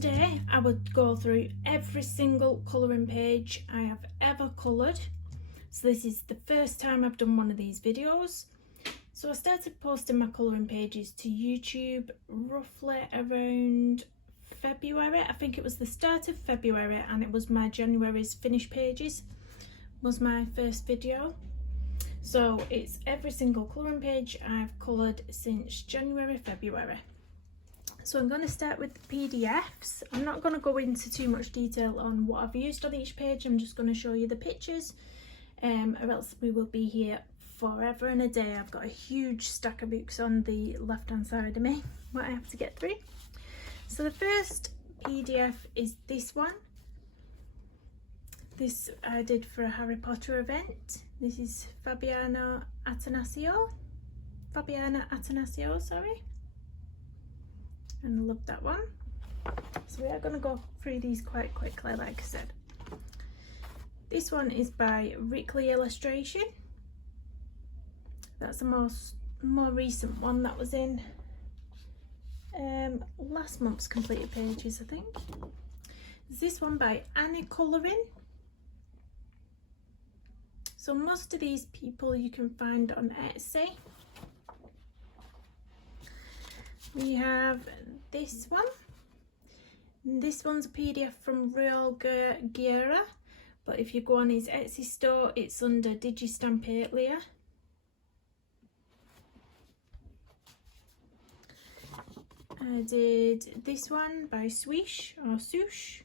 today I would go through every single colouring page I have ever coloured. So this is the first time I've done one of these videos. So I started posting my colouring pages to YouTube roughly around February. I think it was the start of February, and it was my January's finished pages was my first video. So it's every single colouring page I've coloured since January, February. So I'm going to start with the PDFs. I'm not going to go into too much detail on what I've used on each page. I'm just going to show you the pictures, or else we will be here forever and a day. I've got a huge stack of books on the left hand side of me, what I have to get through. So the first PDF is this one. This I did for a Harry Potter event. This is Fabiana Atanasio, sorry. And I love that one. So we are going to go through these quite quickly, like I said. This one is by Rickley Illustration. That's the more recent one that was in last month's completed pages, I think. There's this one by Annie Colouring. So most of these people you can find on Etsy. We have this one. This one's a PDF from Real Gira, but if you go on his Etsy store, it's under Digistamp 8 layer. I did this one by Swish or Swoosh.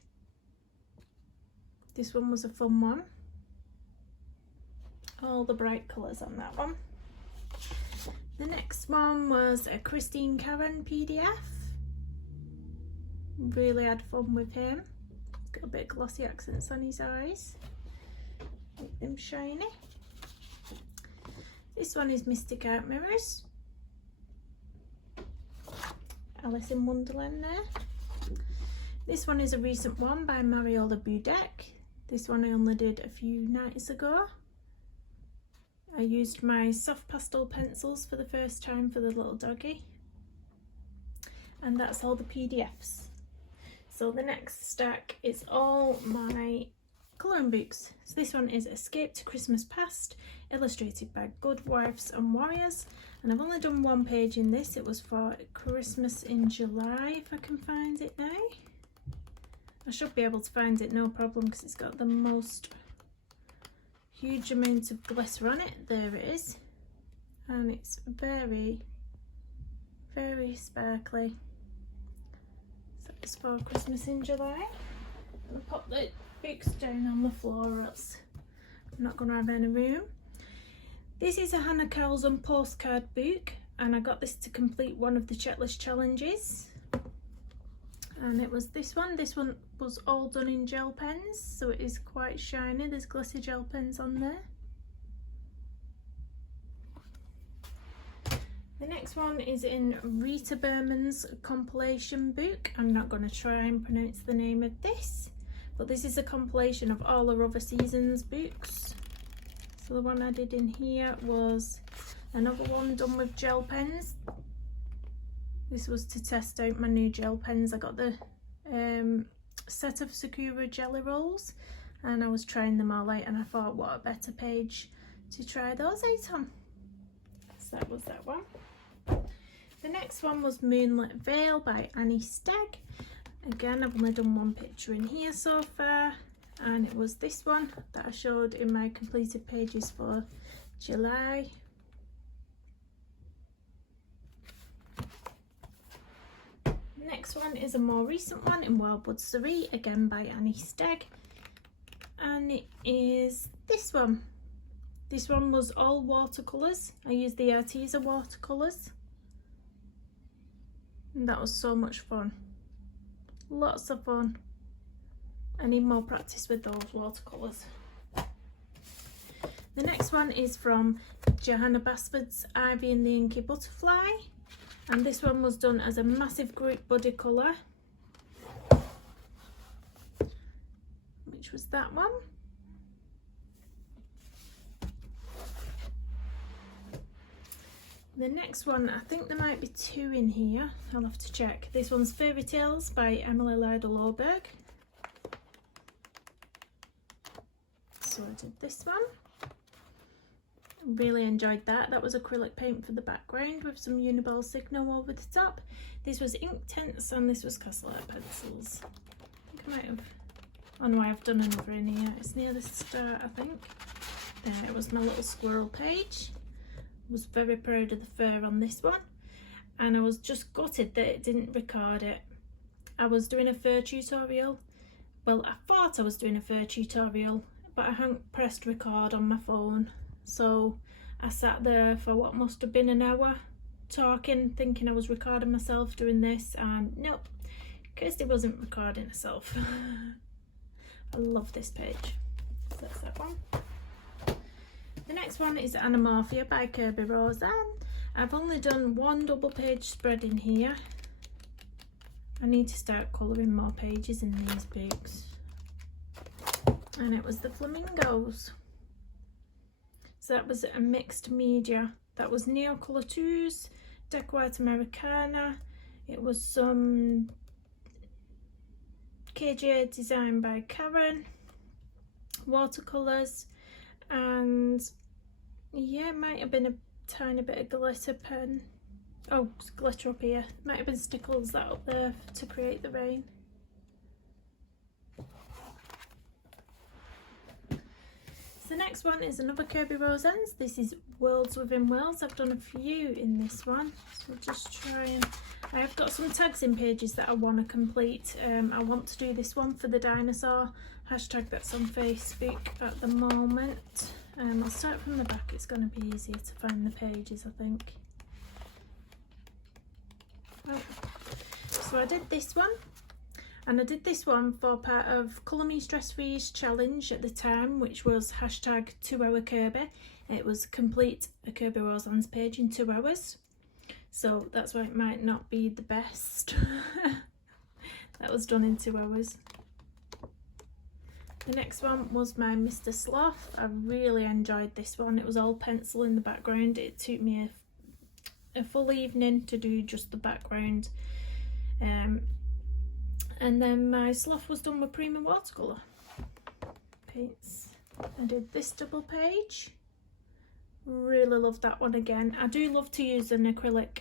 This one was a fun one. All the bright colours on that one. The next one was a Christine Karen PDF. Really had fun with him. He's got a bit of glossy accents on his eyes. Make them shiny. This one is Mystic Art Mirrors. Alice in Wonderland there. This one is a recent one by Mariola Budek. This one I only did a few nights ago. I used my soft pastel pencils for the first time for the little doggy. And that's all the PDFs. So the next stack is all my colouring books. So this one is Escape to Christmas Past, illustrated by Good Wives and Warriors. And I've only done one page in this. It was for Christmas in July, if I can find it now. I should be able to find it, no problem, because it's got the most huge amount of glitter on it. There it is. And it's very sparkly. So it's for Christmas in July. I'll pop the books down on the floor, or else I'm not going to have any room. This is a Hana Carlson postcard book, and I got this to complete one of the checklist challenges. And it was this one. This one was all done in gel pens, so it is quite shiny. There's glitter gel pens on there. The next one is in Rita Berman's compilation book. I'm not going to try and pronounce the name of this, but this is a compilation of all her other seasons books. So the one I did in here was another one done with gel pens. This was to test out my new gel pens. I got the set of Sakura jelly rolls, and I was trying them all out, and I thought what a better page to try those out on. So that was that one. The next one was Moonlit Vale by Annie Stagg. Again, I've only done one picture in here so far, and it was this one that I showed in my completed pages for July. Next one is a more recent one in Wildwood Surrey, again by Annie Stagg, and it is this one. This one was all watercolours. I used the Arteza watercolours, and that was so much fun. Lots of fun. I need more practice with those watercolours. The next one is from Johanna Basford's Ivy and the Inky Butterfly. And this one was done as a massive group buddy colour, which was that one. The next one, I think there might be two in here, I'll have to check. This one's Fairy Tales by Emily Lyda-Loberg. So I did this one. Really enjoyed that. That was acrylic paint for the background with some Uniball Signal over the top. This was Inktense and this was Castle Art pencils. I think I might have, oh no, I have done another in here. It's near the start, I think. There, it was my little squirrel page. Was very proud of the fur on this one, and I was just gutted that it didn't record it. I was doing a fur tutorial. Well, I thought I was doing a fur tutorial, but I hadn't pressed record on my phone, so I sat there for what must have been an hour talking, thinking I was recording myself doing this, and nope, Kirsty wasn't recording herself. I love this page. So that's that one. The next one is Anamorphia by Kirby Roseanne. I've only done one double page spread in here. I need to start colouring more pages in these books. And it was the Flamingos. So that was a mixed media. That was Neocolor 2s, Deco Americana. It was some KJ design by Karen, watercolours, and yeah, it might have been a tiny bit of glitter pen. Oh, glitter up here. Might have been stickles that up there to create the rain. So the next one is another Kirby Roseanne's. This is Worlds Within Worlds. I've done a few in this one, so I'll just try and... I have got some tags in pages that I want to complete. I want to do this one for the dinosaur. Hashtag that's on Facebook at the moment. I'll start from the back, it's going to be easier to find the pages, I think. Right. So I did this one, and I did this one for part of Colour Me Stress Free's challenge at the time, which was hashtag 2 hour Kirby. It was complete a Kirby Roseanne's page in 2 hours. So that's why it might not be the best. That was done in 2 hours. The next one was my Mr. Sloth. I really enjoyed this one. It was all pencil in the background. It took me a full evening to do just the background. And then my Sloth was done with Prima watercolour paints. I did this double page. Really love that one again. I do love to use an acrylic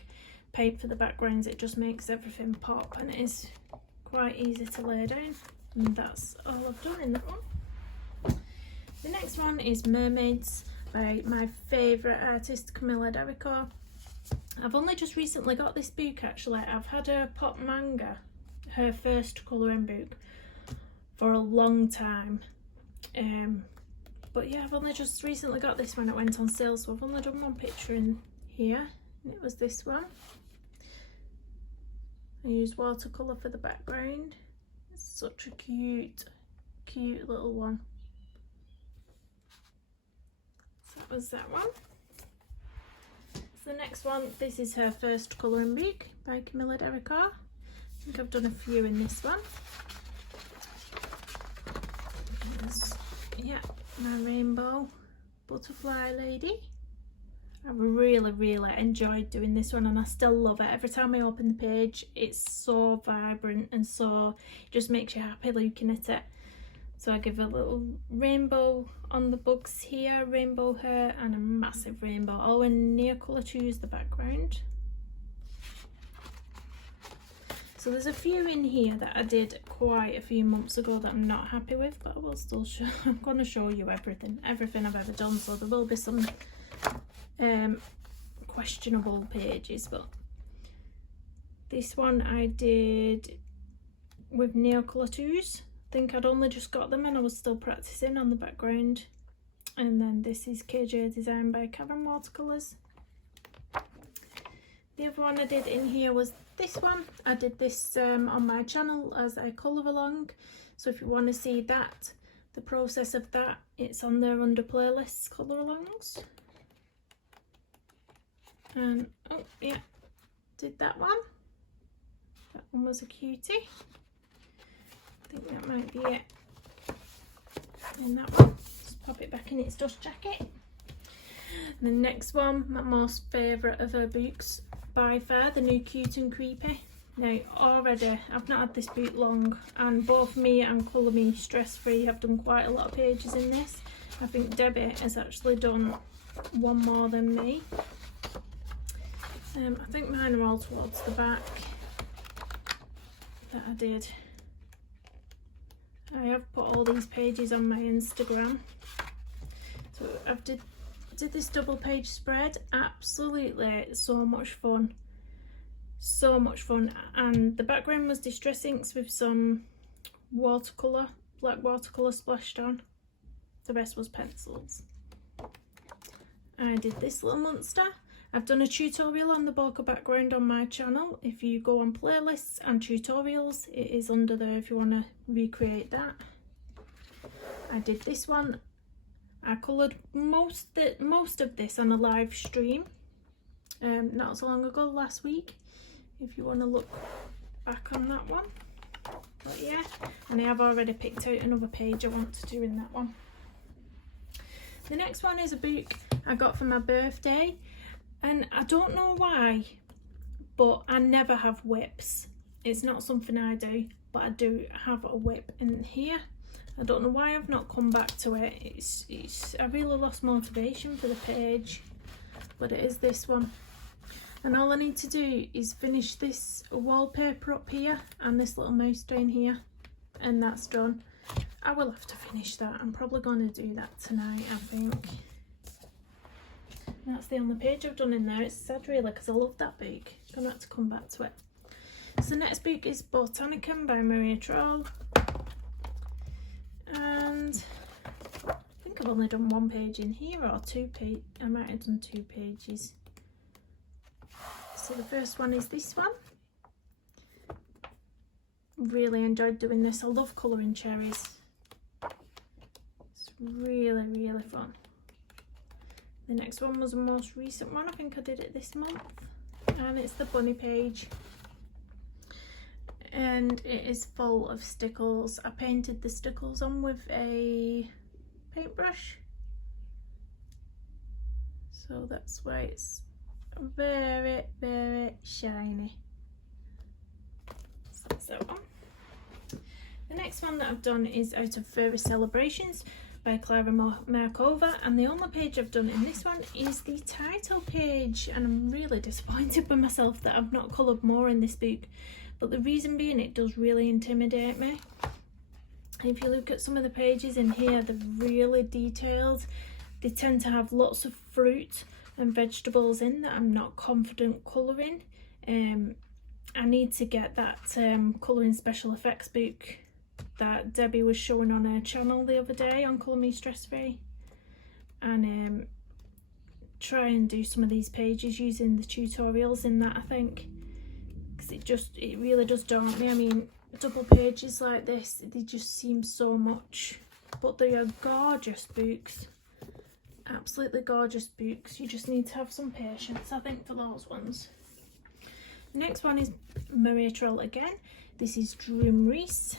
paint for the backgrounds. It just makes everything pop, and it is quite easy to lay down. And that's all I've done in that one. The next one is Mermaids by my favourite artist, Camilla D'Erico. I've only just recently got this book actually. I've had her pop Manga, her first colouring book, for a long time. But yeah, I've only just recently got this when it went on sale, so I've only done one picture in here, and it was this one. I used watercolour for the background. Such a cute little one. So that was that one. So the next one, this is her first colouring book by Camilla D'Erico. I think I've done a few in this one. Yeah, my rainbow butterfly lady. I really enjoyed doing this one, and I still love it. Every time I open the page, it's so vibrant, and so it just makes you happy looking at it. So I give a little rainbow on the bugs here, rainbow hair, and a massive rainbow, all in Neocolor 2's the background. So there's a few in here that I did quite a few months ago that I'm not happy with, but I will still show. I'm going to show you everything I've ever done, so there will be some questionable pages, but this one I did with Neocolor 2's. I think I'd only just got them and I was still practicing on the background. And then this is KJ Design by Karen Watercolours. The other one I did in here was this one. I did this on my channel as a colour along, so if you want to see that, the process of that, it's on there under playlists, colour alongs. And oh yeah, did that one. That one was a cutie. I think that might be it in that one. Just pop it back in its dust jacket. The next one, my most favourite of her books by far, the new Cute and Creepy. Now already, I've not had this book long, and both me and Colour Me Stress Free have done quite a lot of pages in this. I think Debbie has actually done one more than me. I think mine are all towards the back that I did. I have put all these pages on my Instagram. So I've did this double page spread. Absolutely so much fun. So much fun. And the background was Distress Inks with some watercolour, black watercolour splashed on. The rest was pencils. I did this little monster. I've done a tutorial on the bokeh background on my channel. If you go on playlists and tutorials, it is under there if you want to recreate that. I did this one. I coloured most of this on a live stream not so long ago, last week, if you want to look back on that one. But yeah, and I have already picked out another page I want to do in that one. The next one is a book I got for my birthday, and I don't know why, but I never have whips. It's not something I do, but I do have a whip in here. I don't know why I've not come back to it. I really lost motivation for the page, but it is this one. And all I need to do is finish this wallpaper up here and this little mouse down here, and that's done. I will have to finish that. I'm probably going to do that tonight, I think. That's the only page I've done in there. It's sad really, because I love that book. I'm going to have to come back to it. So the next book is Botanical by Maria Troll. And I think I've only done one page in here, or two pages. I might have done 2 pages. So the first one is this one. Really enjoyed doing this. I love colouring cherries. It's really, really fun. The next one was the most recent one. I think I did it this month. And it's the bunny page. And it is full of stickles. I painted the stickles on with a paintbrush. So that's why it's very, very shiny. So that's that one. The next one that I've done is out of Furry Celebrations by Clara Markova, and the only page I've done in this one is the title page, and I'm really disappointed with myself that I've not coloured more in this book, but the reason being it does really intimidate me. If you look at some of the pages in here, they're really detailed. They tend to have lots of fruit and vegetables in that I'm not confident colouring. I need to get that colouring special effects book that Debbie was showing on her channel the other day on Colour Me Stress Free, and try and do some of these pages using the tutorials in that, I think, because it really does daunt me. I mean, double pages like this, they just seem so much, but they are gorgeous books, absolutely gorgeous books. You just need to have some patience, I think, for those ones. The next one is Maria Troll again. This is Dream Reese.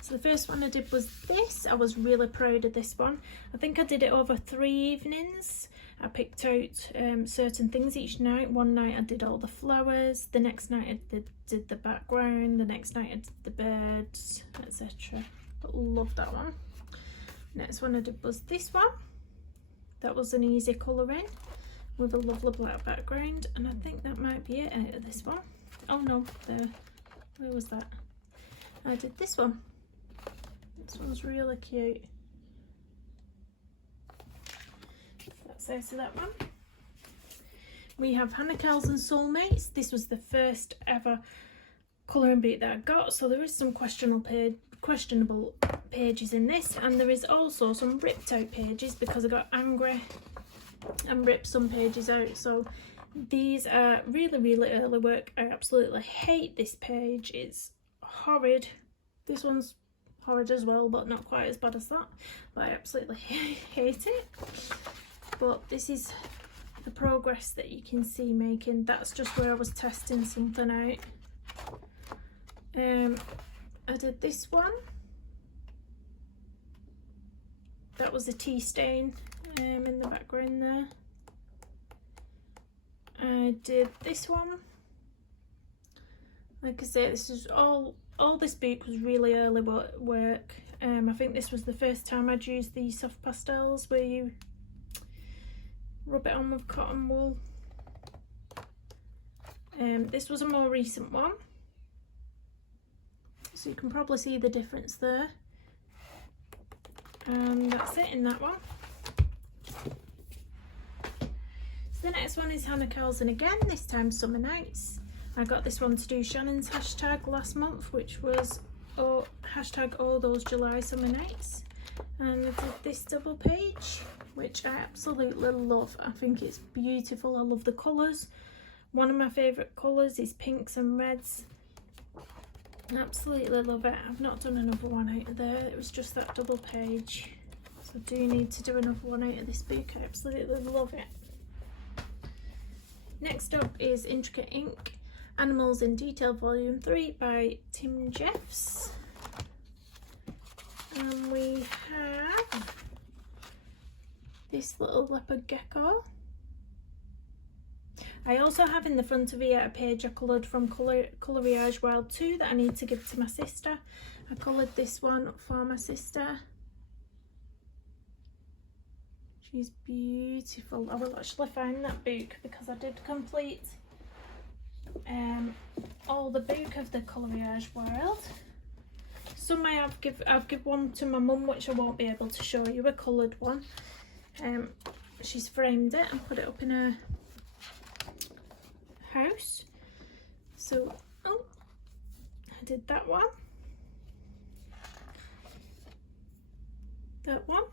So the first one I did was this. I was really proud of this one. I think I did it over 3 evenings. I picked out certain things each night. One night I did all the flowers, the next night I did the background, the next night I did the birds, etc. Love that one. Next one I did was this one. That was an easy colouring with a lovely black background, and I think that might be it out of this one. Oh no, there. Where was that? I did this one. This one's really cute. That's out of that one. We have Hana and Soulmates. This was the first ever colouring book that I got, so there is some questionable pages in this, and there is also some ripped out pages because I got angry and ripped some pages out. So these are really, really early work. I absolutely hate this page. It's horrid. This one's horrid as well, but not quite as bad as that, but I absolutely hate it. But this is the progress that you can see making. That's just where I was testing something out. I did this one. That was a tea stain in the background there. I did this one. Like I say, this is all this book was really early work. I think this was the first time I'd used these soft pastels where you rub it on with cotton wool. This was a more recent one, so you can probably see the difference there. And that's it in that one. So the next one is Hana, and again, this time Summer Nights. I got this one to do Shannon's hashtag last month, which was hashtag all those July summer nights. And I did this double page, which I absolutely love. I think it's beautiful. I love the colours. One of my favourite colours is pinks and reds. Absolutely love it. I've not done another one out of there. It was just that double page. So I do need to do another one out of this book. I absolutely love it. Next up is Intricate Ink, Animals in Detail Volume 3 by Tim Jeffs. And we have this little leopard gecko. I also have in the front of here a page I coloured from Coloriage Wild 2 that I need to give to my sister. I coloured this one for my sister. She's beautiful. I will actually find that book because I did complete all the book of the Coloriage Wild. Some I've give one to my mum, which I won't be able to show you, a coloured one. She's framed it and put it up in her house. So I did that one, that one.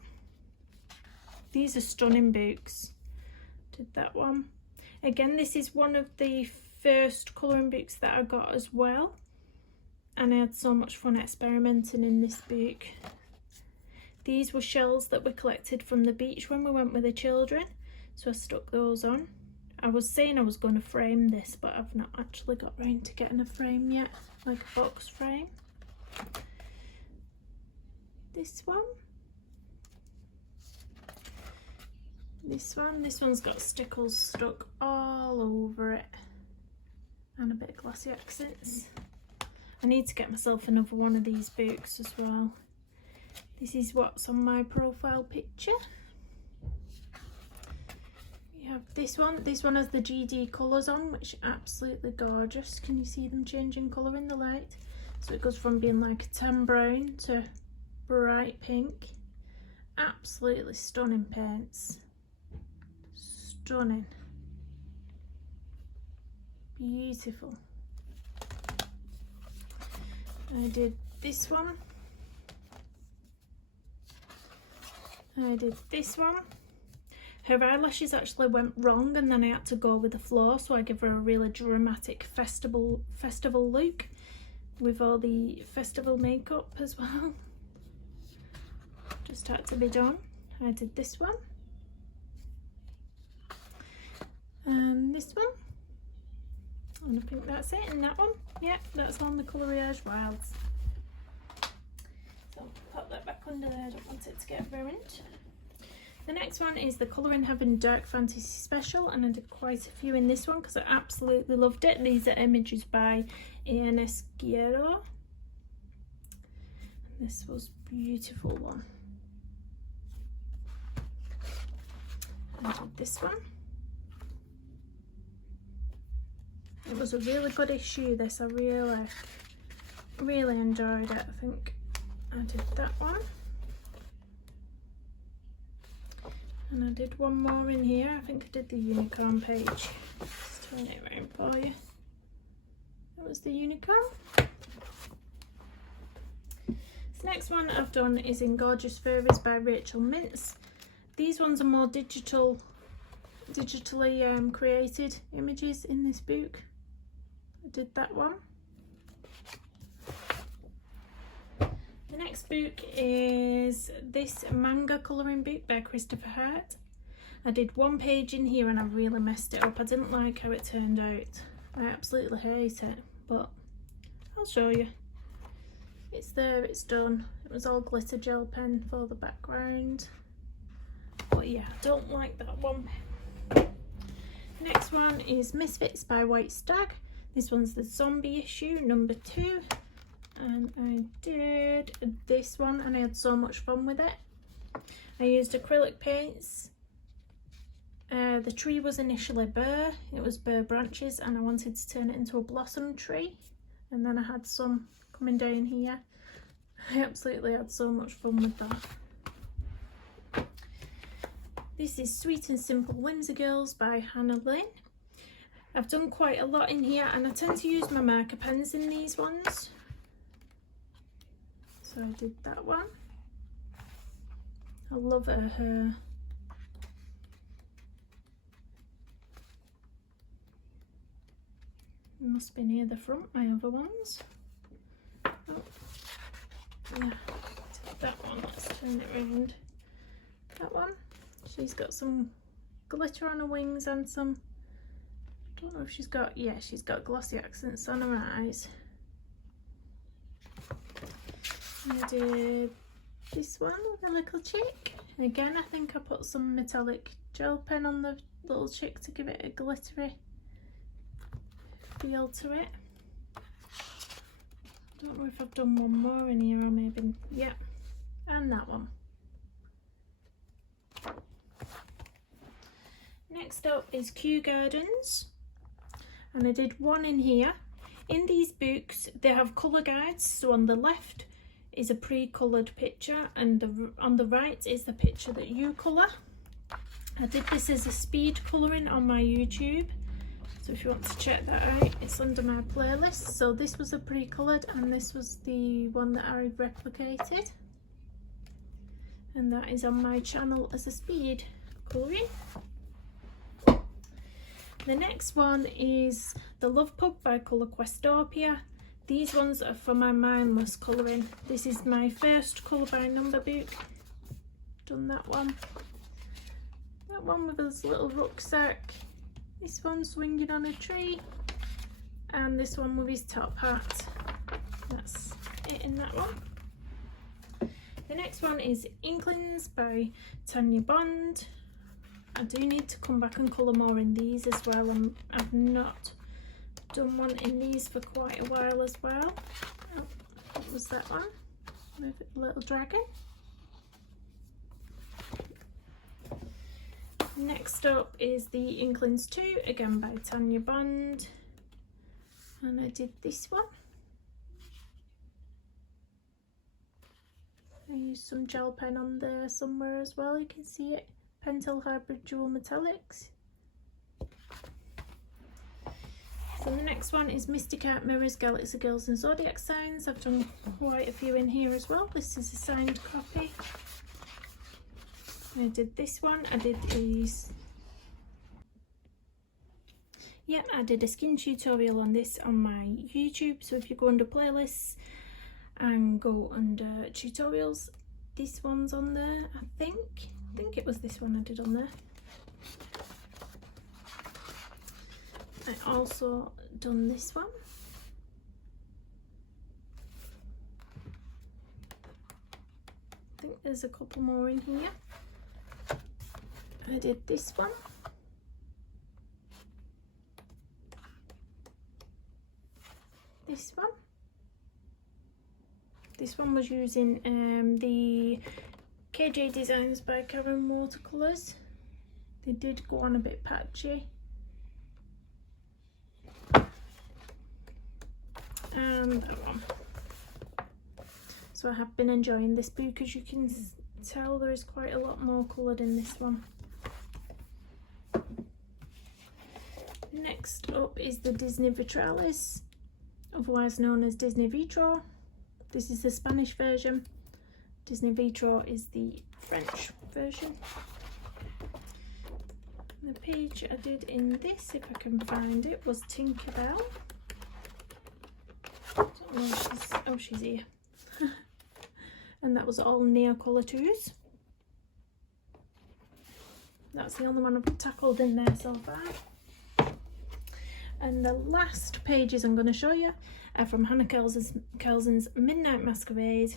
These are stunning books. Did that one again. This is one of the first colouring books that I got as well, and I had so much fun experimenting in this book. These were shells that we collected from the beach when we went with the children, so I stuck those on. I was saying I was going to frame this, but I've not actually got round to getting a frame yet, like a box frame. This one. This one's got stickles stuck all over it and a bit of glossy accents. I need to get myself another one of these books as well. This is what's on my profile picture. We have this one. This one has the GD colours on, which are absolutely gorgeous. Can you see them changing colour in the light? So it goes from being like a tan brown to bright pink. Absolutely stunning paints. Stunning. Beautiful. I did this one. I did this one. Her eyelashes actually went wrong and then I had to go with the floor, so I give her a really dramatic festival look with all the festival makeup as well. Just had to be done. I did this one. And this one. And I think that's it in that one. Yeah, that's on the Coloriage Wilds. So pop that back under there, I don't want it to get ruined. The next one is the Colour in Heaven Dark Fantasy Special, and I did quite a few in this one because I absolutely loved it. These are images by Ines Guerrero. This was a beautiful one. I did this one. It was a really good issue, this. I really enjoyed it. I think I did that one. And I did one more in here. I think I did the unicorn page. Just turn it around for you. That was the unicorn. This next one I've done is in Gorgeous Furries by Rachel Mintz. These ones are more digitally created images in this book. I did that one. The next book is this Manga colouring book by Christopher Hart. I did one page in here and I really messed it up. I didn't like how it turned out. I absolutely hate it, but I'll show you. It's there, it's done. It was all glitter gel pen for the background. But So yeah, I don't like that one. Next one is Misfits by White Stag. This one's the zombie issue, number 2. And I did this one and I had so much fun with it. I used acrylic paints. The tree was initially bare, it was bare branches, and I wanted to turn it into a blossom tree. And then I had some coming down here. I absolutely had so much fun with that. This is Sweet and Simple Windsor Girls by Hana. I've done quite a lot in here and I tend to use my marker pens in these ones. So I did that one. I love her hair. It must be near the front, my other ones. Oh, yeah, that one, let's turn it around. That one, she's got some glitter on her wings and some, I don't know if she's got, yeah, she's got glossy accents on her eyes. I did this one with a little chick. Again, I think I put some metallic gel pen on the little chick to give it a glittery feel to it. Don't know if I've done one more in here or maybe, yeah, and that one. Next up is Kew Gardens, and I did one in here. In these books they have colour guides, so on the left is a pre-coloured picture and on the right is the picture that you colour. I did this as a speed colouring on my YouTube, so if you want to check that out, it's under my playlist. So this was a pre-coloured and this was the one that I replicated, and that is on my channel as a speed colouring. The next one is The Love Pug by Colour Questopia. These ones are for my mindless colouring. This is my first colour by number book. Done that one. That one with his little rucksack. This one swinging on a tree. And this one with his top hat. That's it in that one. The next one is Inklings by Thankyou Bond. I do need to come back and colour more in these as well. I've not done one in these for quite a while as well. Oh, what was that one? With a little dragon. Next up is the Inklings 2, again by Thankyou Bond. And I did this one. I used some gel pen on there somewhere as well, you can see it. Pentel Hybrid Dual Metallics. So the next one is Mystic Art Mirrors, Galaxy Girls and Zodiac Signs. I've done quite a few in here as well. This is a signed copy. I did this one. I did these. Yep, I did a skin tutorial on this on my YouTube. So if you go under playlists and go under tutorials, this one's on there, I think it was this one I did on there. I also done this one. I think there's a couple more in here. I did this one. This one. This one was using the KJ Designs by Karen watercolours. They did go on a bit patchy. And that one. So I have been enjoying this book. As you can tell, there is quite a lot more coloured in this one. Next up is the Disney Vitralis, otherwise known as Disney Vitro. This is the Spanish version. Disney Vitro is the French version. The page I did in this, if I can find it, was Tinkerbell. Oh, she's here. And that was all Neocolor 2s. That's the only one I've tackled in there so far. And the last pages I'm going to show you are from Hana Kelsen's Midnight Masquerade,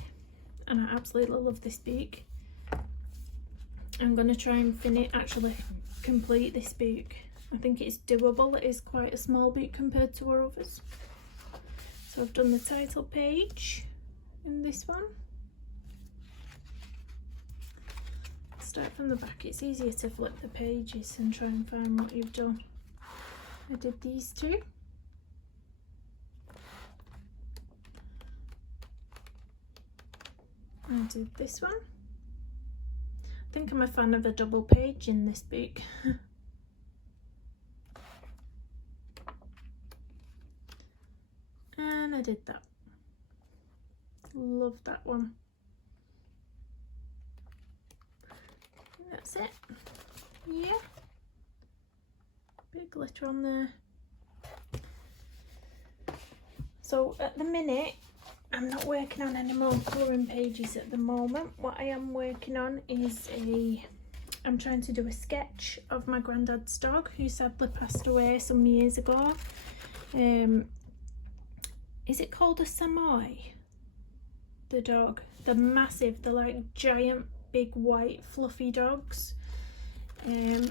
and I absolutely love this book. I'm going to try and actually complete this book. I think it's doable. It is quite a small book compared to our others. So I've done the title page in this one. Start from the back. It's easier to flip the pages and try and find what you've done. I did these two. I did this one. I think I'm a fan of a double page in this book. And I did that. Love that one. That's it. Yeah. Bit of glitter on there. So at the minute, I'm not working on any more colouring pages at the moment. What I am working on is I'm trying to do a sketch of my granddad's dog, who sadly passed away some years ago. Is it called a Samoy? The dog, the massive, the like giant, big white fluffy dogs. I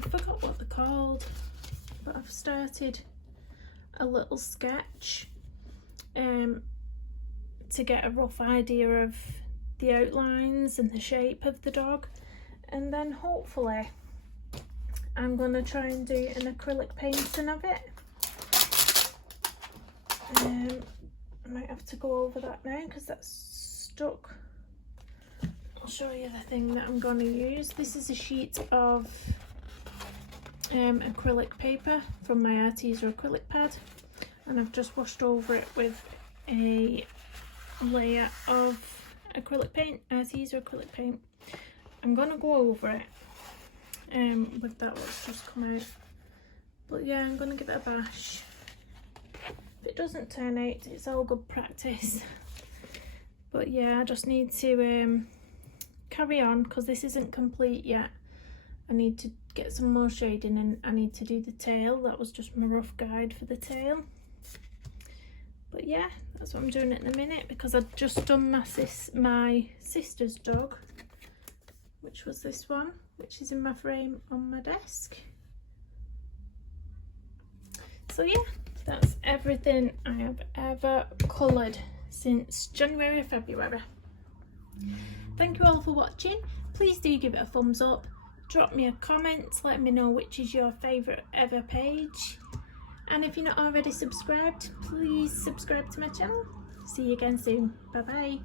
forgot what they're called, but I've started a little sketch to get a rough idea of the outlines and the shape of the dog, and then hopefully I'm going to try and do an acrylic painting of it. I might have to go over that now because that's stuck. I'll show you the thing that I'm going to use. This is a sheet of acrylic paper from my Arteza acrylic pad, and I've just washed over it with a layer of acrylic paint, Arteza acrylic paint. I'm going to go over it with that what's just come out, but yeah, I'm going to give it a bash. If it doesn't turn out, it's all good practice. But yeah, I just need to carry on because this isn't complete yet. I need to get some more shading, and I need to do the tail. That was just my rough guide for the tail. But yeah, that's what I'm doing at the minute because I've just done my sister's dog, which was this one, which is in my frame on my desk. So yeah, that's everything I have ever coloured since January or February. Thank you all for watching. Please do give it a thumbs up. Drop me a comment, let me know which is your favourite ever page. And if you're not already subscribed, please subscribe to my channel. See you again soon. Bye bye.